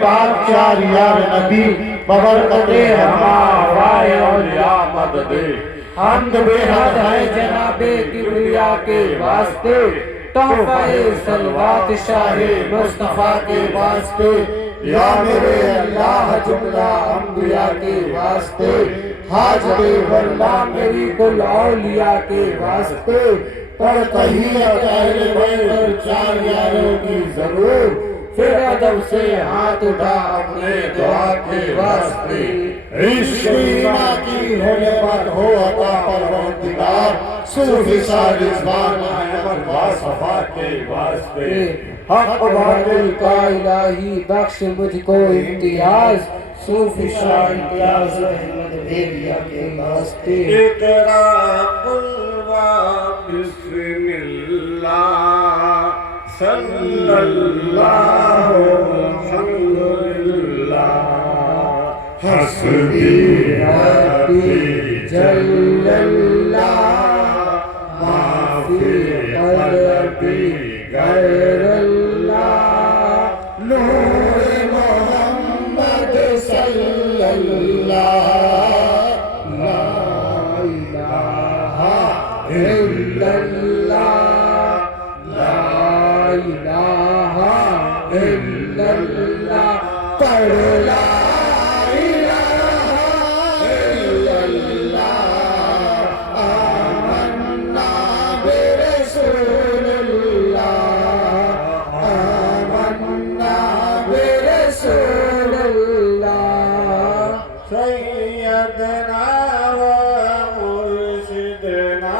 पाक चार यार नबी बबरकते हमारे औलिया मददे हमद बेहद है जनाबे किबरिया के वास्ते तोहफे सलवात शाहे मुस्तफा के वास्ते या मेरे अल्लाह जुमला अंबिया के वास्ते हाजरे वल्ला मेरी कुल औलिया के वास्ते पर तहियत अहले बैत और चार यारों की जरूर फिर अदब से हाथ उठा अपने दुआ के वास्ते इश्क़-ए-इमा की होने पर हो अता परवरदिगार सूफी सालिज़बान अहमद वासफा के वास्ते हक बातिल का इलाही बख्श मुझको इम्तियाज सूफी शाह इम्तियाज अहमद बेलिया के वास्ते इक़रा कुल व बिस्मिल्लाह सल्लल्लाहु अल्हम्दुलिल्लाह हस्बी रब्बी जल्लल्लाह माफी क़ल्बी गैरल्लाह नूर मोहम्मद सल्लल्लाह ला इलाहा इल्लल्लाह इलाहा इल्लल्लाह पढ़ ला इलाहा इल्लल्लाह आमन्ना बिरसूलिल्लाह आमन्ना बिरसूलिल्लाह सैयदना व मुर्शिदना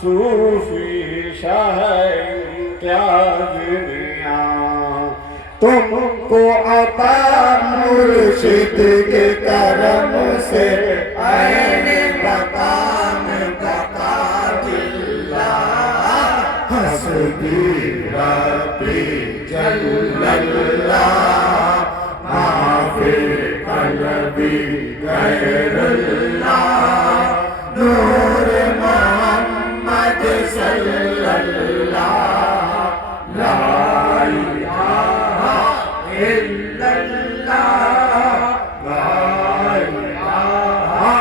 सूफी शाह क्या दुनिया तुमको अता मुर्शिद के करम से ऐने मकाम बता दिल्ला हस्बी रब्बी जल्लल्लाह माफी क़ल्बी गैरल्लाह नूर मोहम्मद सल्लल्लाह ला इलाहा इल्लल्लाह ला इलाहा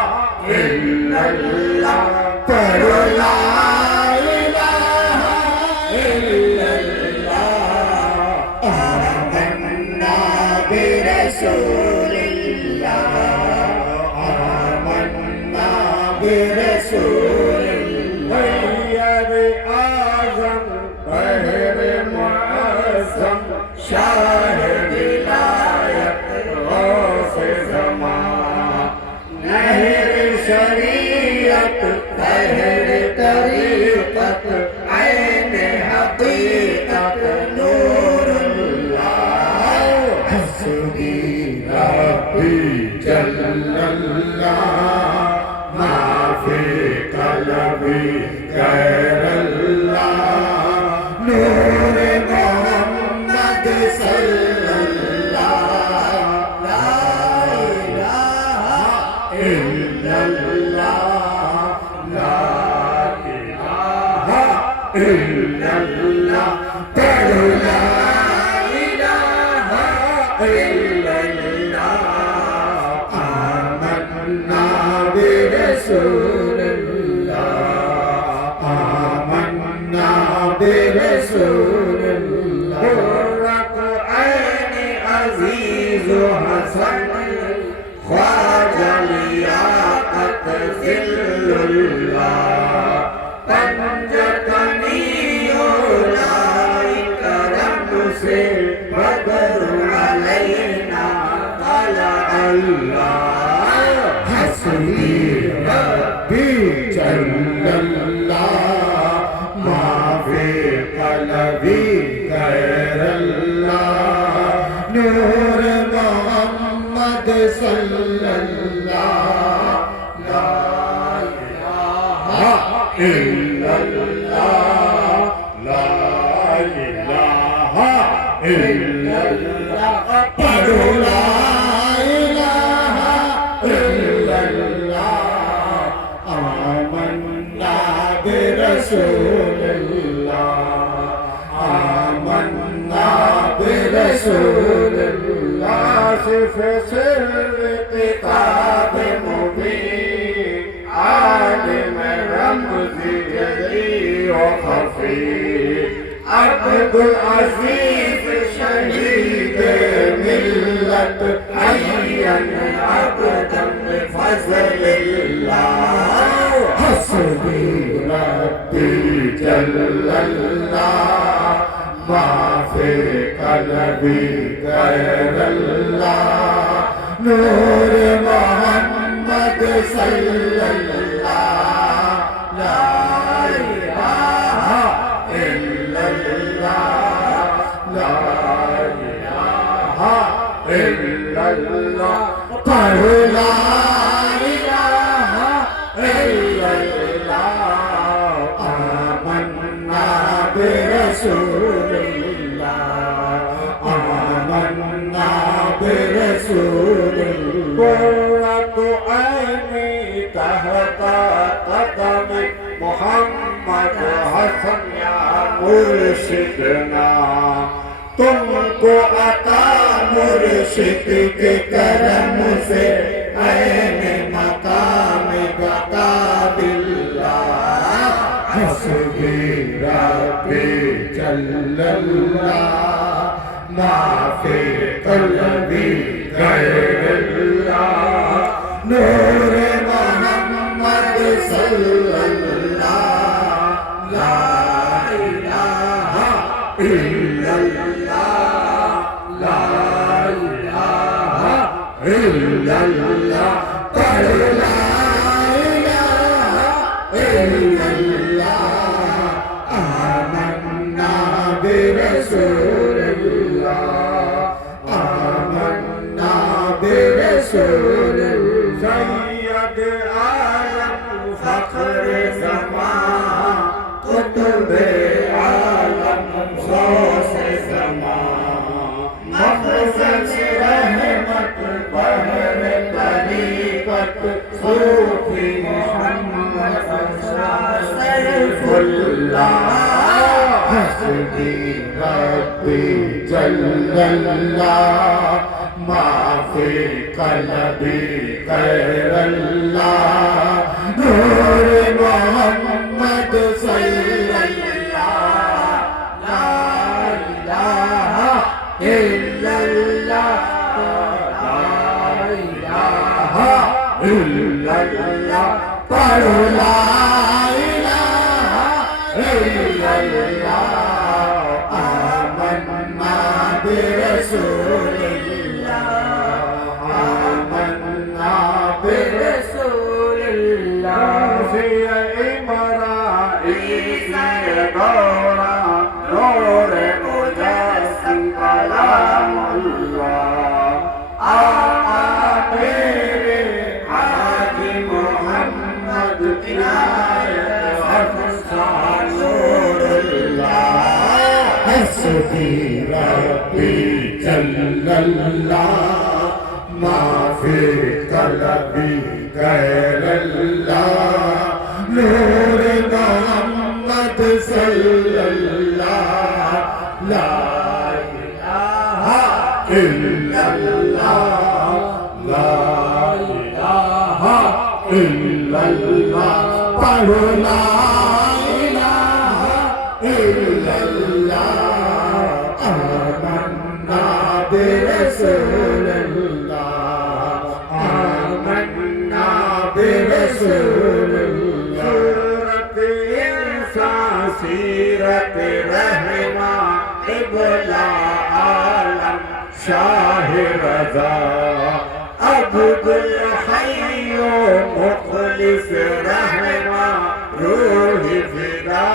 इल्लल्लाह पढ़ो ला इलाहा इल्लल्लाह आमन्ना बिरसूलिल्लाह आमन्ना बिरसूलिल्लाह शाह विलायत गौसे ज़मां नहर शरीयत बहर तरीक़त ऐन हक़ीक़त नूरुल्लाह हस्बी रब्बी जल्लल्लाह माफ़ी क़ल्बी गैरल्लाह नूर सल्लल्लाह ला इलाहा इल्लल्लाह ला इलाहा इल्लल्लाह पढ़ो ला इलाहा इल्लल्लाह आमन्ना बिरसूलिल्लाह आमन्ना बिरसूलिल्लाह हसन ख्वाजा लियाकत ज़िल्लुल्लाह पंजतनी उलाई करम से बदर अलैना तला अल्लाह हस्बी रब्बी जल्लल्लाह माफ़ी क़ल्बी गैरल्लाह नूर मोहम्मद सल्लल्लाह ला इलाहा इल्लल्लाह ला इलाहा इल्लल्लाह पढ़ो ला इलाहा इल्लल्लाह आमन्ना बिरसूलिल्लाह आमन्ना बिरसूलिल्लाह रसूलुल्लाह काशिफ सिर किताब मुबीन आलिम रमज़ी जली व खफी अब्दुल अज़ीज़ शहीद मिल्लत हय्यन अबदन फ़ज़लिल्लाह हस्बी रब्बी जल्लल्लाह माफ़ी क़ल्बी गैरल्लाह नूर मोहम्मद सल्लल्लाह ला इलाहा इल्लल्लाह ला इलाहा इल्लल्लाह पढ़ो ला इलाहा इल्लल्लाह आमन्ना बिरसूलिल्लाह आमन्ना बिरसूलिल्लाह कुर्रतु ऐनी तहता कदम मोहम्मद हसन या मुर्शिदना तुमको अता मुर्शिद के करम से ऐने मकाम बकाबिल्लाह हस्बी रब्बी जल्लल्लाह माफ़ी क़ल्बी गैरल्लाह नूर मोहम्मद सल्लल्लाह ला इलाहा इल्लल्लाह ला इलाहा इल्लल्लाह पढ़ ला इलाहा इल्लल्लाह आमन्ना बिरसूलिल्लाह आमन्ना बिरसूलिल्लाह सय्यद आलम फ़ख्र ज़मान कुतुबे आलम ग़ौसे ज़मान मक़सद रहमत बहर तरीक़त सूफ़ी मोहम्मद सैफ़ुल्लाह हस्बी रब्बी जल्लल्लाह माफ़ी क़ल्बी गैरल्लाह नूर मोहम्मद सल्लल्लाह ला इलाहा इल्लल्लाह ला इलाहा इल्लल्लाह पढ़ो ला इलाहा इल्लल्लाह आमन्ना बिरसूलिल्लाह आमन्ना बिरसूलिल्लाह फ़िया इमराईज़ दौरा नूर मुजस्सम कलामुल्लाह मेरे हाजी मोहम्मद इनायत हसन नूरुल्लाह हस्बी रब्बी जल्लल्लाह माफ़ी क़ल्बी गैरल्लाह नूर मोहम्मद सल्लल्लाह ला इलाहा इल्लल्लाह ला इलाहा इल्लल्लाह पढ़ो ला इलाहा इल्लल्लाह आमन्ना बिरसूलिल्लाह आमन्ना बिरसूलिल्लाह सूरत इंसान सीरत रहमा इबला आलम शाह रज़ा अब्दुल हय्यो मुखलिस रहमा रूही फिदा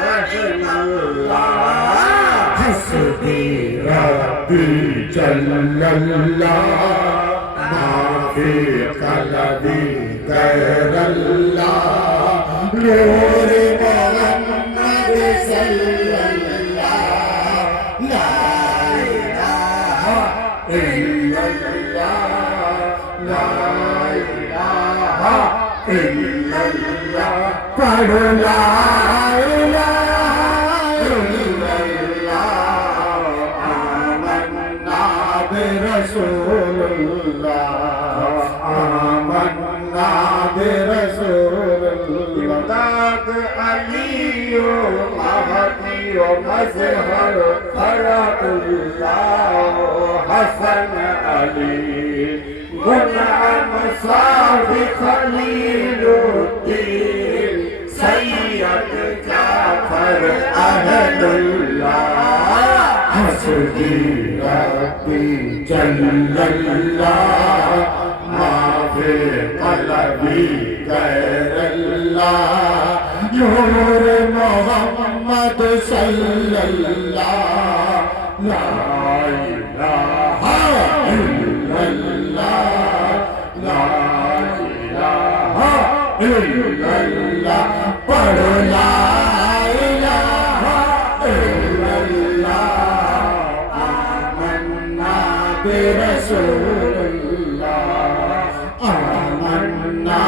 रहमल्लाह हस्बी रब्बी जल्लल्लाह माफ़ी क़ल्बी गैरल्लाह नूर मोहम्मद सल्लल्लाह ला इलाहा इल्लल्लाह ला इलाहा इल्लल्लाह पढ़ो ला इलाहा इल्लल्लाह बिरसूलुल्लाह आमन्ना बिरसूलुल्लाह इमदाद अलियो महदियो मज़हर फरउल्लाह हसन अली गुलाम साफ़ी खलीलुद्दीन सैयद जाफर अहलुल्लाह हस्बी रब्बी जल्लल्लाह माफ़ी क़ल्बी गैरल्लाह नूर मोहम्मद सल्लल्लाह ला इलाहा इल्लल्लाह ला इलाहा इल्लल्लाह पढ़ ला इलाहा इल्लल्लाह आमन्ना बिरसूलुल्लाह आमन्ना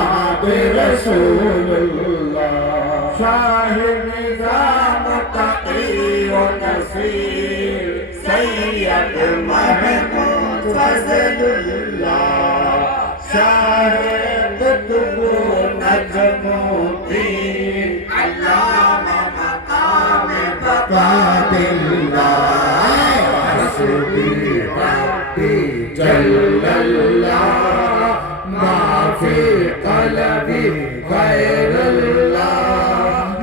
बिरसूलुल्लाह शाहिद निज़ाम तक़ी व नसीर सैयद महमूद फज़लुल्लाह शाहिद तुबू नजमुद्दीन अल्लामा मकाम बक़ाबिल्लाह हस्बी रब्बी जल्लल्लाह माफ़ी क़ल्बी गैरल्लाह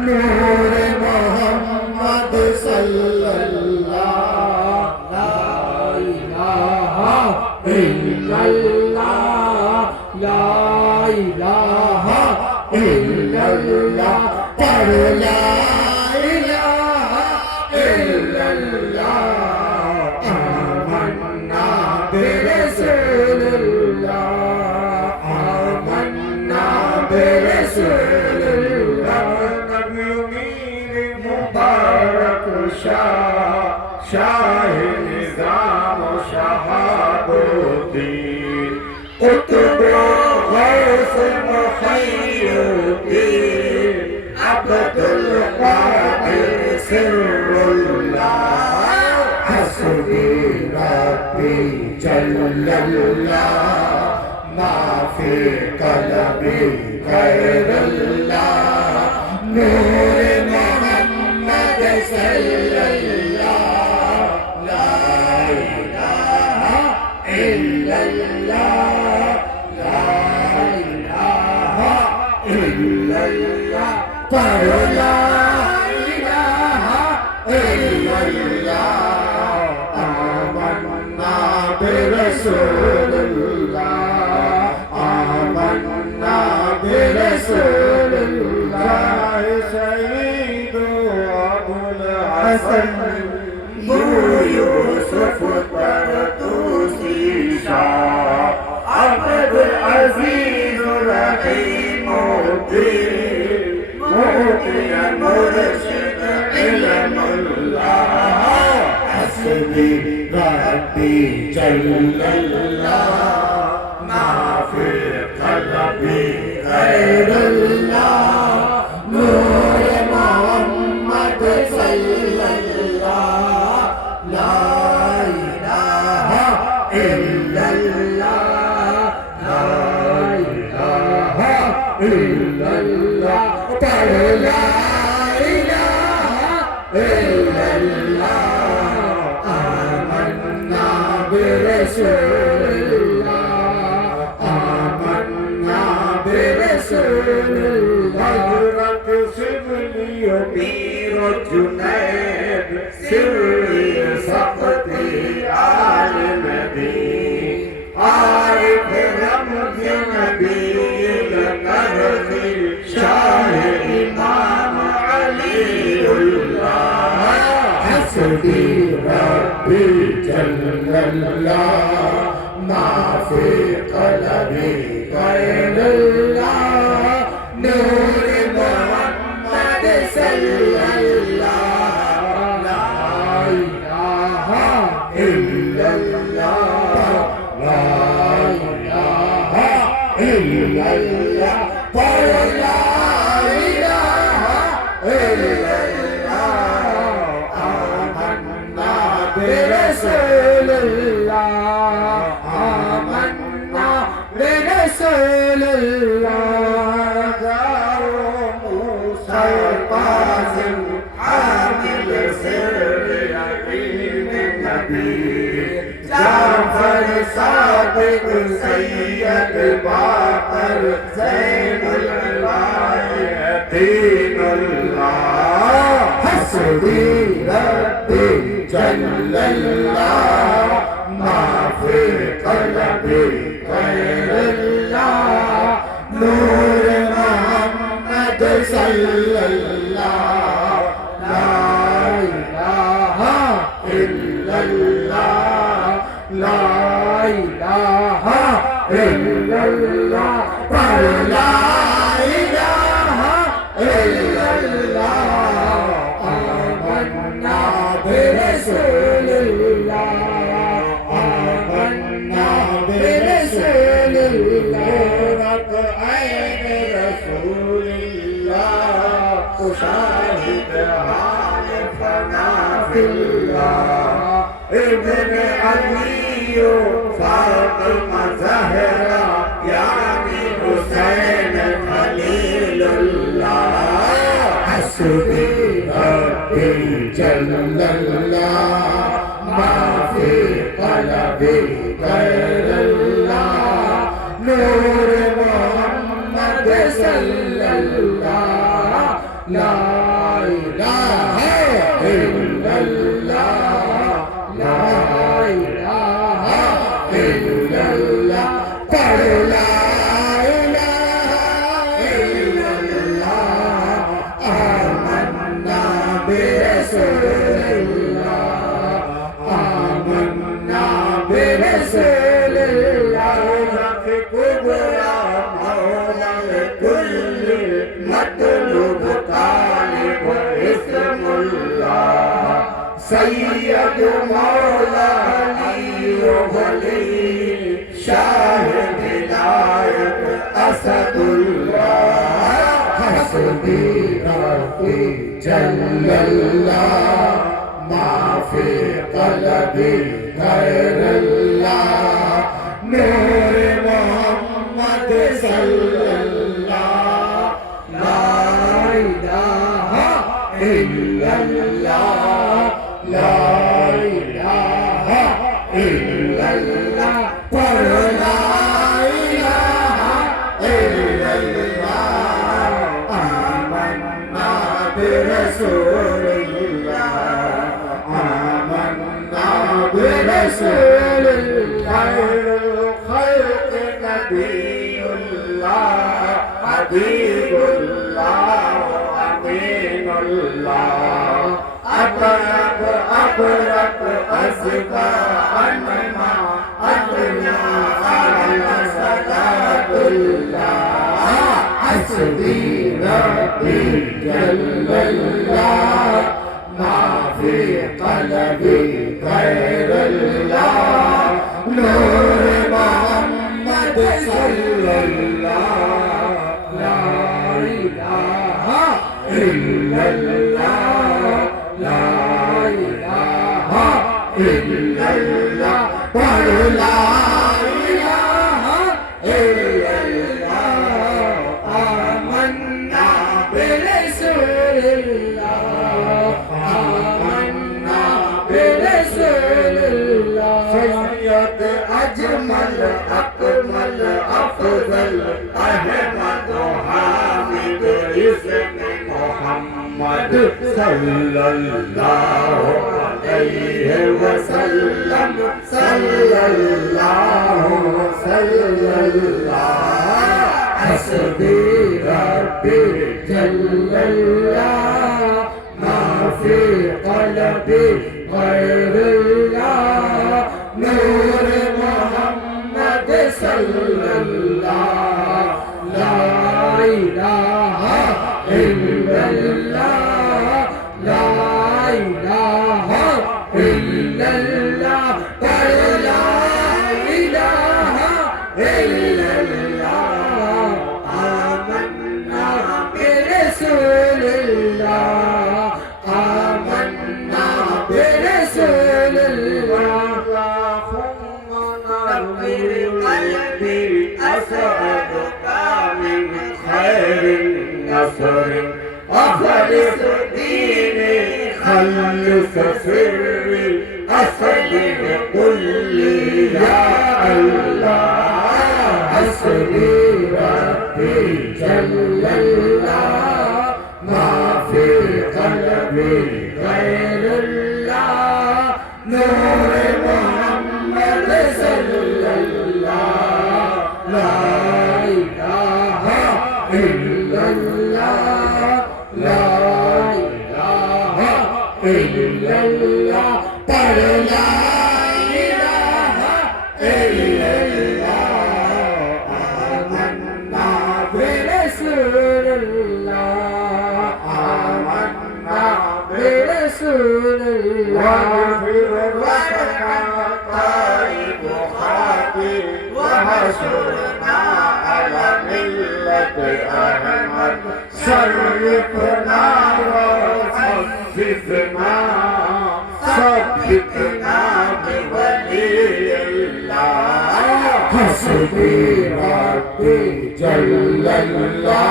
नूर मोहम्मद सल्लल्लाह ला इलाहा इल्लल्लाह ला इलाहा इल्लल्लाह पढ़ ला इलाहा इल्लल्लाह आमन्ना बिरसूलुल्लाह आमन्ना बिरसूलुल्लाह नबी मीर मुबारक शाह निज़ाम शहाबुद्दीन कुतुब गौस मुखय्युद्दीन अब्दुल कादिर सिर्रुल्लाह हस्बी रब्बी जल्लल्लाह माफ़ी क़ल्बी गैरल्लाह नूर मोहम्मद सल्लल्लाह ला इलाहा इल्लल्लाह ला इलाहा इल्लल्लाह पढ़ ला इलाहा इल्लल्लाह आमन्ना बिरसूलुल्लाह आमन्ना बिरसूलुल्लाह शहीद अबुल हसन बू यूसुफ तरतूसी शाह अब्दुल अज़ीज़ रहीमुद्दीन मुहती मुर्शिद इल्मुल्लाह हस्बी रब्बी जल्लल्लाह माफ़ी क़ल्बी गैरल्लाह नूर मोहम्मद सल्लल्लाह ला इलाहा इल्लल्लाह ला इलाहा इल्लल्लाह पढ़ ला इलाहा इल्लल्लाह आमन्ना बिरसूलुल्लाह आमन्ना बिरसूलुल्लाह हज़रत शिबली पीर जुनैद सिर्री सख्ती आलिम दीन आरिफ रमज़ नबी करज़ी शाह इमाम अलीउल्लाह हस्बी रब्बी जल्लल्लाह माफ़ी क़ल्बी गैरल्लाह नूर मोहम्मद सल्लल्लाह ला इलाहा इल्लल्लाह ला इलाहा इल्लल्लाह पढ़ ला इलाहा इल्लल्लाह आमन्ना बिरसूलुल्लाह रसूलुल्लाह जाओ मूसा काज़िम आमिल सिर यकीन नबी जाफर सादिक सैयद बाकर ज़ैनुल दीनुल्लाह हस्बी रब्बी जल्लल्लाह मा फी क़ल्बी गैरुल्लाह नूर मोहम्मद सल्लल्लाह ला इलाहा इल्लल्लाह ला इलाहा इल्लल्लाह पर ला इलाहा इल्लल्लाह आमन्ना बिरसूलिल्लाह आमन्ना बिरसूलिल्लाह ऐन रसूलिल्लाह शाहिद हाल फना फिल्लाह इब्न अलियो फातिमा ज़हरा यानी हुसैन खलीलुल्लाह हस्बी रब्बी जल्लल्लाह मा फी क़ल्बी गैरुल्लाह नूर मोहम्मद सल्लल्लाह ला इलाहा इल्लल्लाह ला इलाहा इल्लल्लाह पर ला इलाहा इल्लल्लाह आमन्ना बिरसूलिल्लाह आमन्ना बिरसूलिल्लाह कुबरा मौला कुल्ल मतलूब तालिब इस्मुल्लाह सैयद मौला अली वली शाह विलायत असदुल्लाह हस्बी रब्बी जल्लल्लाह मा फी क़ल्बी गैरुल्लाह नूर मोहम्मद सल्लल्लाह ला इलाहा इल्लल्लाह ला इलाहा इल्लल्लाह पर ला इलाहा इल्लल्लाह आमन्ना बिरसूलिल्लाह आमन्ना बिरसूलिल्लाह खल्क़ नबीयुल्लाह हबीबुल्लाह अमीनुल्लाह अक़रब अबरक असका अनमा अदना आला सलातुल्लाह हस्बी रब्बी जल्लल्लाह मा फी क़ल्बी गैरुल्लाह नूर मोहम्मद सल्लल्लाह ला इलाहा इल्लल्लाह ला इलाहा इल्लल्लाह पर ला इलाहा इल्लल्लाह आमन्ना बिरसूलिल्लाह आमन्ना बिरसूलिल्लाह सैयद अजमल अकमल अफजल अहमद हामिद इस्म मोहम्मद सल्लल्लाहु अलैहि वसल्लम सल्लल्लाहु सल्लल्लाह हस्बी रब्बी जल्लल्लाह मा फी क़ल्बी गैरुल्लाह नूर मोहम्मद सल्लल्लाह ला इलाहा इल्लल्लाह ला इलाहा इल्लल्लाह पर ला इलाहा इल्लल्लाह आमन्ना बिरसूलिल्लाह आमन्ना बिरसूलिल्लाह कसर अखलिस दीन खल्लिस सिर असली कुल्ली या अल्लाह हस्बी रब्बी जल्लल्लाह मा फी क़ल्बी गैरुल्लाह नूर मोहम्मद सल्लल्लाह ला इलाहा इल्लल्लाह ला इलाहा इल्लल्लाह पर ला इलाहा इल्लल्लाह आमन्ना बिरसूलिल्लाह आमन्ना बिरसूलिल्लाह वाग़फिर लना ताइब खाती वहशुरना अला मिल्लत अहमद शर्रिफना वसद्दिक़ना सद्दिक़ना बिवलियल्लाह हस्बी रब्बी जल्लल्लाह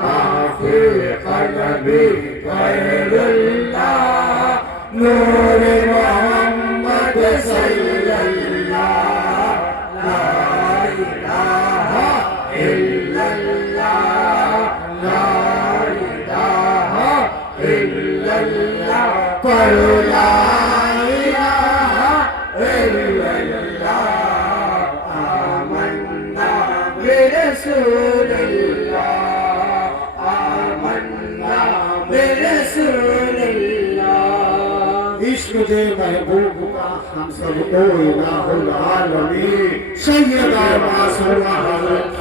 मा फी क़ल्बी गैरुल्लाह नूर मोहम्मद सल्लल्लाह ला इलाहा इल्लल्लाह ला इलाहा इल्लल्लाह पर ला इलाहा इल्लल्लाह आमन्ना बिरसूलिल्लाह आमन्ना बिरसूलिल्लाह इश्क दे महबूब का हम सबको इलाहुल आलमीन सैयदा मासूमा हज़रत